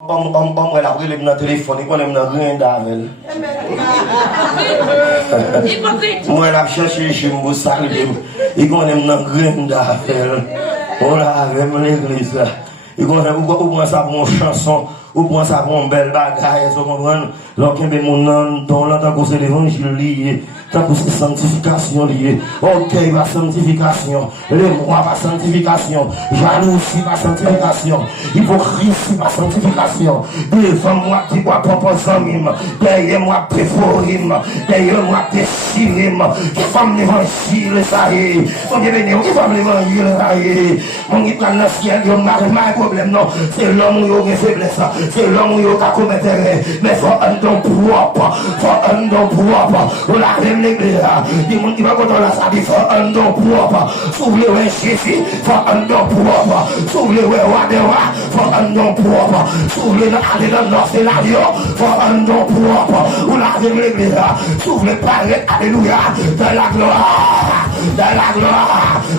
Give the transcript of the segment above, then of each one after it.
On a pris le téléphone, on a rien d'avec. Moi, on a cherché chez moi, il on a rien d'avec. On a avec l'église. Il on a ça pour une chanson, ou pour ça pour une belle bagaille, vous comprenez? Lorsqu'il y a mon nom, dans l'entend c'est l'évangile lié, tant que c'est sanctification liée. Ok, va sanctification, les mois va sanctification, jalousie va sanctification, hypocrisie va sanctification. Devant moi, tu vois, papa Samim, derrière moi, péforim, derrière moi, déchirim, qui femme l'évangile, ça y est, on est venu, qui femme l'évangile, ça y est, on y prend le ciel, il n'y a pas de problème, non, c'est l'homme où il y a faiblesse, c'est l'homme où il y a commettre, mais faut un don propre, faut un don propre, on la reine l'église, il y a qui va contre la salle, faut un don propre, s'ouvre le Jésus, faut un don propre, s'ouvre le roi de roi, faut un don propre, s'ouvre le aller dans le scénario, faut un don propre, on la reine l'église, s'ouvre le palais, alléluia, dans la gloire,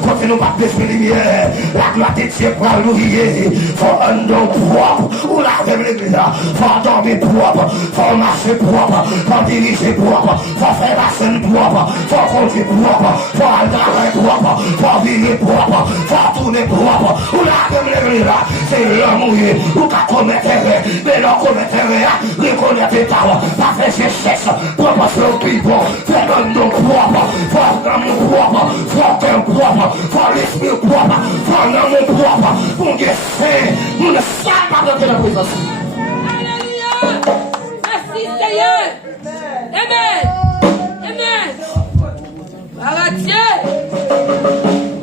continue pas de l'esprit lumière, la gloire de Dieu pour louer, faut un don propre, on la reine l'église, faut dormir propre, faut marcher propre, faut diriger propre, faut faire la scène propre, faut conduire propre, faut aller travailler propre, faut vivre propre, faut tourner propre, ou la l'église, c'est l'homme mouillé, ou qu'à commettre, mais non commettre, reconnaître tes talents, pas faire ses cesses, proportion au people, faire un don propre, faut l'amour propre, faut cœur propre, faut l'esprit propre, faut l'amour propre, pour Dieu saint, nous ne sommes pas dans la présence. Merci Seigneur. Amen. Amen. Voilà Dieu.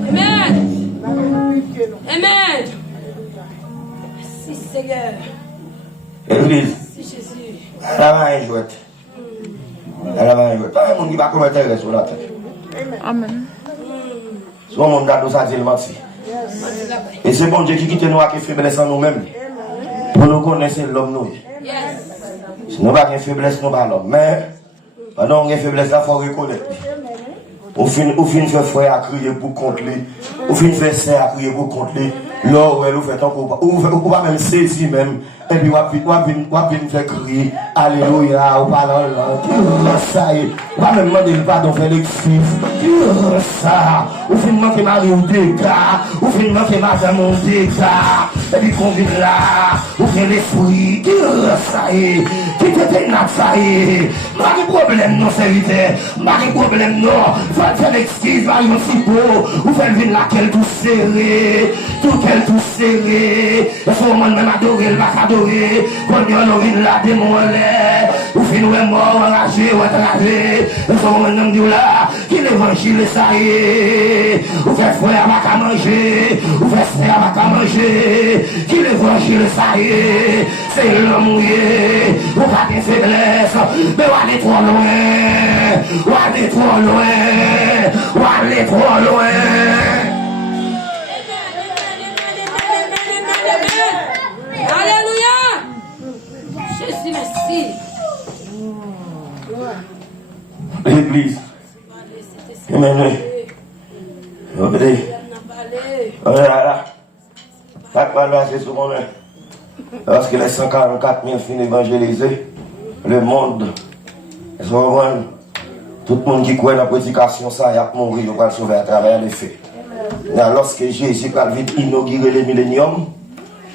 Amen. Amen. Merci Seigneur. Église. Merci Jésus. Elle va y jouer. Elle va y jouer. Tout le monde qui va commettre sur la tête. Amen. Tout le monde a ça dit le menti. Et c'est bon Dieu qui quitte nous avec faiblesse en nous-mêmes. Pour nous connaître l'homme nous. Si nous n'avons pas de faiblesse, nous pas l'homme. Mais, pendant qu'on a une faiblesse, il faut reconnaître. Au fin fait frère à crier pour contre lui. Au fin fait sœur à crier pour contre lui. Là où elle fait encore ou pas même saisir même. Et puis, on va faire crier. Alléluia, ou pas là. Ça y est. On va même demander le pardon, faire l'excuse. Ça. Ou fin manquer mari ou dégâts. Ou fin manquer madame ou dégâts. Et puis, qu'on vient là. Ou fait l'esprit. Ça y est. Qui t'était n'a ça y est. Pas de problème, non, serviteur. Pas de problème, non. Faire l'excuse, mari aussi beau. Ou faire venir laquelle tout serré. Tout qu'elle tout serré. Il faut même adorer le bac adorer. Quand on a la démon ou fin ou est mort, enragé ou enragé. Il faut même dire là, qui l'évangile ça y est. Ou fait frère à manger. Ou fait frère à manger. Qui l'évangile ça y est. C'est l'homme mouillé. Ou pas de faiblesse. Mais ou aller trop loin. Ou aller trop loin. Ou aller trop loin. Alléluia. Jésus, merci. L'église. Amen. Lorsque les 144 000 finissent évangélisés, le monde, tout le monde qui croit dans la prédication, ça, il a mourir, il va le sauver à travers les faits. Lorsque Jésus a vite inauguré le millénium,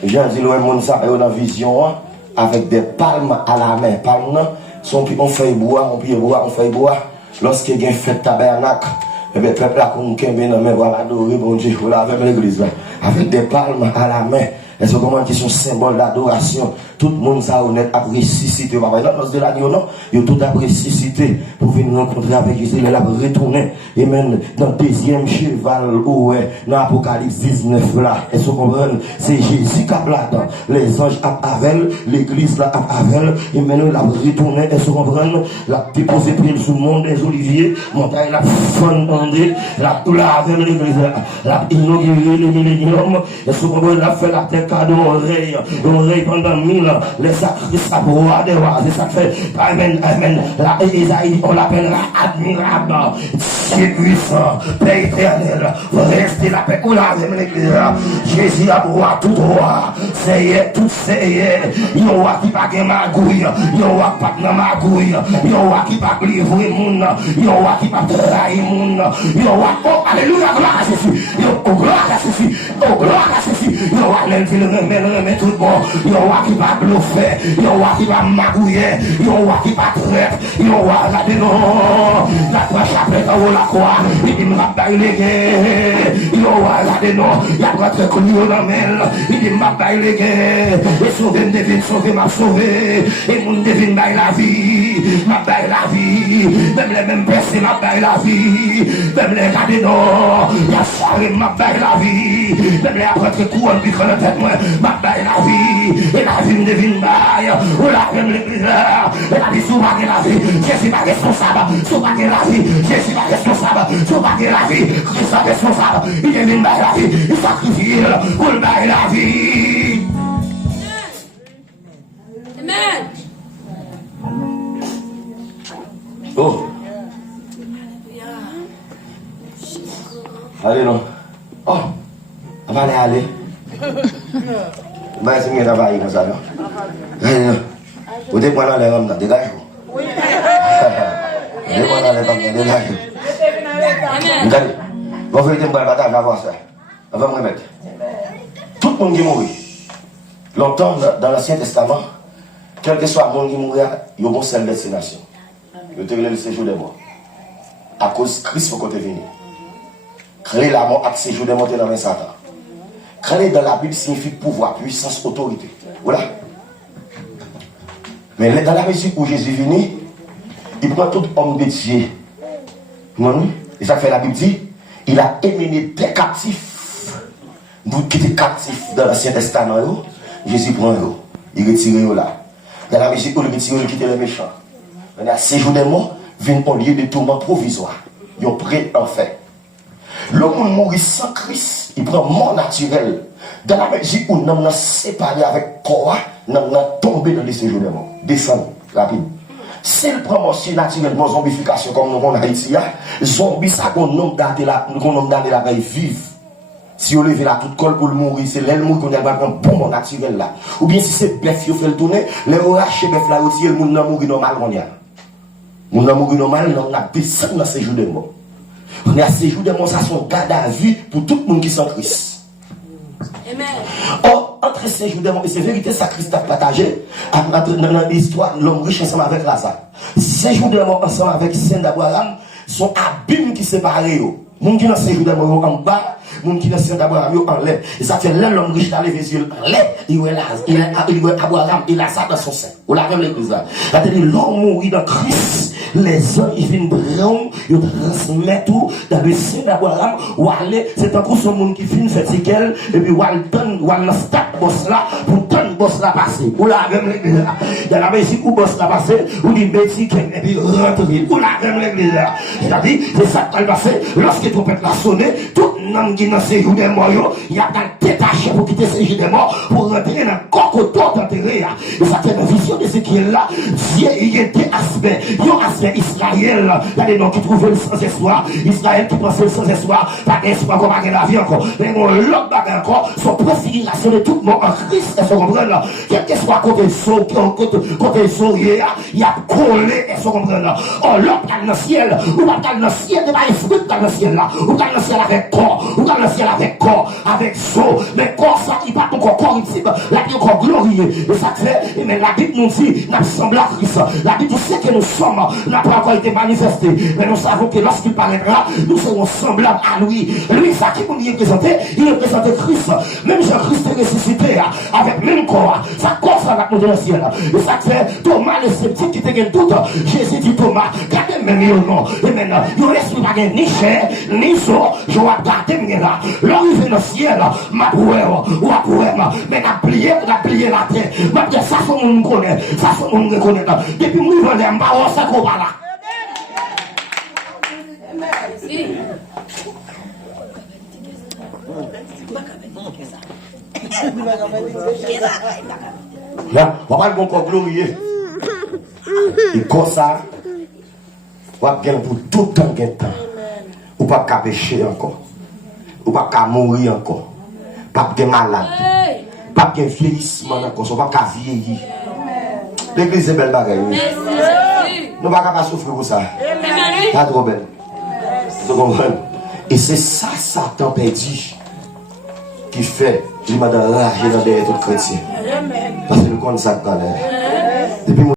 j'ai dit le monde ça dans la vision avec des palmes à la main. Palmes, on fait bois, on fait bois. Lorsqu'il y a une fête tabernacle, et bien, le peuple a conquis, mais voilà, adorer, bon Dieu, voilà, avec l'église, avec des palmes à la main. Et c'est comment qui sont symboles d'adoration. Tout le monde ça honnête a ressuscité. Par exemple, de l'agneau, non, il a tout a ressuscité pour venir rencontrer avec Jésus. Il a retourné. Et même dans le deuxième cheval, où est dans l'Apocalypse 19 là. Et vous comprenez, c'est Jésus qui a là-dedans. Les anges avec l'église là avec. Et maintenant, il a retourné. Et vous comprenez, il a déposé pile sous le monde des oliviers. Montagne la fondé. La avec l'église là. Il a inauguré le millénium. Et vous comprenez, il a fait la tête cadeau oreille pendant 1000 ans. Les sacrifices à roi des rois. C'est ça que fait. Amen, amen. La Isaïe, on l'appellera admirable. Dieu puissant, Père éternel, restez la paix ou la même l'église. Jésus a droit tout droit. C'est tout c'est. Yon wa qui pas de magouille. Yon wa pas de magouille. Yon wa qui pas livrer moun. Yon wa qui pas trahir moun. Yon wa, oh, alléluia, gloire à Jésus. Oh, gloire à Jésus. Oh, gloire à Jésus. Yon wa l'envie tout bon. Yon wa qui pas bluffer. Yon wa qui pas magouiller. Yon wa qui pas traite. Yon wa la dénon. La croix chapelle dans la croix. Il dit m'a baillé. Yon wa la dénon. La croix très connue dans mel. Il dit m'a baillé. Et sauver me devine, sauver m'a sauvé. Et mon devine baille la vie. M'a baille la vie. Même les mêmes personnes m'a baille la vie. Même les gars de non. Y'a soirée m'a baille la vie. Même les après couronne puis quand la tête moi m'a baille la vie. Et la vie me devine baille. Ou la même l'église là. Et la vie souvent la vie. Je suis pas responsable. Souvent la vie. Je suis pas responsable. Souvent la vie. Christ est responsable. Il devine baille la vie. Il sacrifie pour le baille la vie. Amen. Oh. Allez non. Oh. On va aller. Bah c'est mieux d'avoir comme ça non. Allez non. Vous devez prendre les hommes là, dégagez-vous. Oui. Vous devez prendre les hommes là, dégagez-vous. Amen. Vous faites une bonne bataille avant ça. Avant de me remettre. Tout le monde qui mourit. Longtemps dans l'Ancien Testament, quel que soit le monde qui mourit, il y a une seule destination. Il y a le séjour des morts. À cause de Christ, il faut qu'on te vienne. Créer la mort avec séjour des morts dans le Satan. Créer dans la Bible signifie pouvoir, puissance, autorité. Voilà. Mais dans la mesure où Jésus est venu, il prend tout homme de Dieu. Et ça fait la Bible dit, il a émené des captifs. Vous qui étiez captifs dans l'Ancien Testament, Jésus prend eux. Il retire eux là. Dans la mesure où il retire eux, il quitte les méchants. On a séjour des morts, vient au lieu de tourment provisoire. Ils ont pris en fait. L'homme mourit sans Christ, il prend mort naturel. Dans la mesure où nous sommes séparés avec quoi, nous sommes tombés dans les séjours des morts. Descendre, rapide. Si le prend mort naturellement, zombification, comme nous avons en Haïti, zombie, ça qu'on nomme dans la veille vive. Si on lève la toute colle pour le mourir, c'est l'aile mourir qu'on a un bon mort naturel là. Ou bien si c'est bœuf qui fait le tourner, les racher bœuf là aussi, le monde n'a mourir normal qu'on y a. Le monde n'a mourir normal, on a descendu dans ces jours de mort. On est à ces jours de mort, ça sont garde à vue pour tout le monde qui s'en Christ. Amen. Or, entre ces jours de mort, et c'est vérité, ça Christ a partagé dans l'histoire de l'homme riche ensemble avec Lazare. Ces jours de mort ensemble avec Saint d'Abraham sont abîmes qui séparent. Moun qui dans ces jours de mort en bas, moun qui dans Saint d'Abraham en l'air. Et ça fait l'homme riche dans les yeux en l'air, il voit Abraham et Lazare dans son sein. Ou la même l'église là. C'est-à-dire l'homme mourit dans Christ. Les hommes, ils viennent brillants, ils transmettent tout dans le sein d'Abraham. Ou aller, c'est un coup ce monde qui finit vertical, et puis ou aller donne, ou aller start boss là, pour donner boss là passer. Ou la même l'église là. Il y a la même où boss là passer, ou dit Betty, et puis rentrer. Ou la même l'église là. C'est-à-dire, c'est ça qui va passer, lorsque tu peux la sonner, tout le monde qui dans ces jours des morts, il y a un détaché pour quitter ces jours des morts, pour rentrer dans le cocoton d'enterrer. Et ça fait une vision de ce qui est là. Dieu, il y a des aspects. Il y a un aspect Israël. Il y a des noms qui trouvent le sans-espoir. Israël qui pense le sans-espoir. Pas d'espoir comme pas la vie encore. Mais l'autre bagage encore, son préfiguration de tout le monde en Christ. Est-ce qu'on comprend là? Quel que soit côté saut, côté saut, il y a collé. Est-ce qu'on comprend là? Oh, l'autre dans le ciel. Ou pas dans le ciel, il y a des fruits dans le ciel là. Ou dans le ciel avec corps. Ou dans le ciel avec corps. Avec saut. Mais corps, ça qui pas encore corruptible. La vie encore glorieux. Et ça fait, mais la Bible nous dit, nous semblons à Christ. La Bible sait que nous sommes, n'a pas encore été manifesté. Mais nous savons que lorsqu'il paraîtra, nous serons semblables à lui. Lui, ça qui nous y est présenté, il est présenté Christ. Même Jean-Christ est ressuscité avec même corps. Ça corps, ça va nous dans le ciel. Et ça fait Thomas le sceptique qui était tout. Jésus dit Thomas, gardez même le nom. Et maintenant, il ne laisse pas ni chair, ni sang. Je vais garder là. L'arrivée dans le ciel, ma pouvoir, ou à pouvoir, mais n'a plié la terre. Ma terre, ça, son monde connaît. Ça, son monde reconnaît. Depuis que nous venons, ça qu'on va là. Là, on va le bon glorieux. Et comme ça, on va bien pour tout le temps. Ou pas qu'à pécher encore. Ou pas qu'à mourir encore. Pas qu'à malade. Pas qu'à vieillissement encore. Ou pas qu'à vieillir. L'église est belle bagaille. Nous ne pouvons pas souffrir pour ça. Pas trop belle. Vous comprenez? Et c'est ça, Satan perdu, qui fait qu'il m'a enragé dans les autres chrétiens. Parce que le compte ça dans l'air.